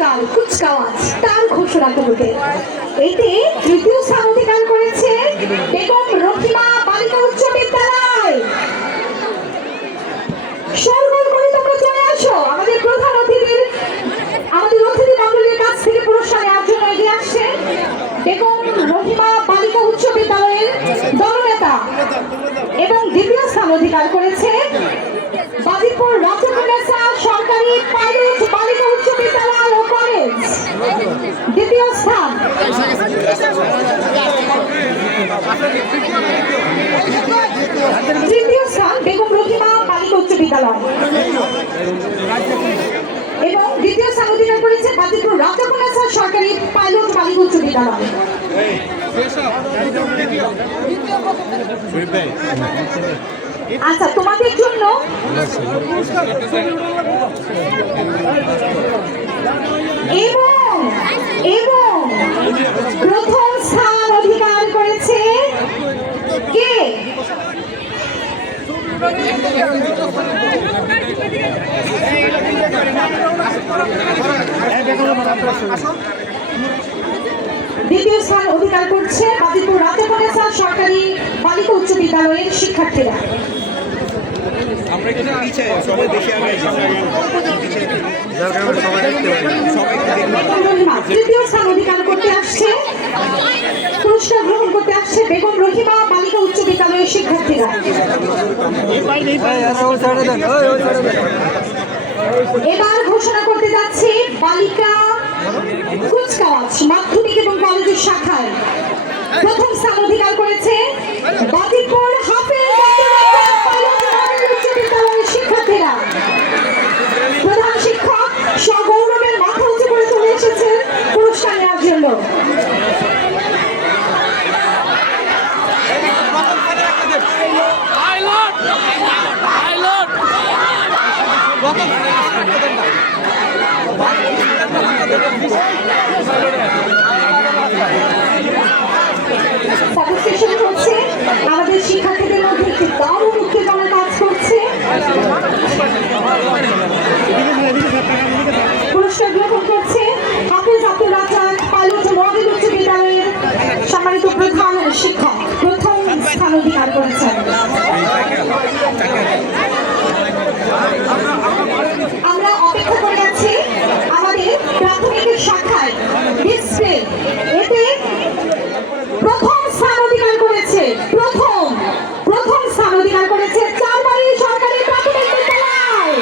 পুরস্কার কুচকাওয়াজ তার ঘোষণা করবে। এতে তৃতীয় স্থান অধিকার করেছে বেগম রহিমা বালিকা উচ্চ বিদ্যালয়। সরগোল করে তোমরা চলে আসো। আমাদের প্রধান অতিথি মণ্ডলীর কাছ থেকে পুরস্কার নেওয়ার জন্য এগিয়ে আসছে বেগম রহিমা বালিকা উচ্চ বিদ্যালয়ের দলনেতা। এবং দ্বিতীয় স্থান অধিকার করেছে বাজিতপুর রাজকন্যা সরকারি পাইলট বালিকা উচ্চ বিদ্যালয় ও কলেজ। দ্বিতীয় স্থান তৃতীয় স্থান বেগম রহিমা বালিকা উচ্চ বিদ্যালয় এবং দ্বিতীয় স্থান অধিকার করেছে বাজিতপুর রাজকন্যা সরকারি পাইলট বালিকা উচ্চ বিদ্যালয়। আচ্ছা, তোমাদের জন্য এবং প্রথম স্থান অধিকার করেছে কে? দ্বিতীয় স্থান অধিকার করছে বাজিতপুর রাজকন্যা সরকারি বালিকা উচ্চ বিদ্যালয়ের শিক্ষার্থীরা। তৃতীয় স্থান অধিকার করতে আসছে, পুরস্কার গ্রহণ করতে আসছে বেগম রহিমা বালিকা উচ্চ বিদ্যালয়ের শিক্ষার্থীরা। এবার ঘোষণা করতে যাচ্ছি বালিকা কুচকাওয়াজ মাধ্যমিক এবং কলেজের শাখায় প্রথম স্থান অধিকার করেছে বাজিতপুর হাফেজ উচ্চ বিদ্যালয়ের শিক্ষার্থীরা। প্রধান শিক্ষক সগৌরবের মাথা উঁচু করে চলে এসেছেন পুরস্কার নেওয়ার জন্য। হচ্ছে আমাদের শিক্ষার্থীদের মধ্যে একটি দারুণ উত্তেজনা কাজ করছে। পুরস্কার গ্রহণ করছে হাফেজ আব্দুল রাজ্জাক পাইলট মডেল উচ্চ বিদ্যালয়ের সম্মানিত প্রধান শিক্ষক, প্রথম স্থান অধিকার করেছেন। আমরা অপেক্ষা করে আছি আমাদের প্রাথমিকের শাখায় ডিসপ্লে। এতে প্রথম স্থান অধিকার করেছে প্রথম স্থান অধিকার করেছে চারবাড়ি সরকারি প্রাথমিক বিদ্যালয়।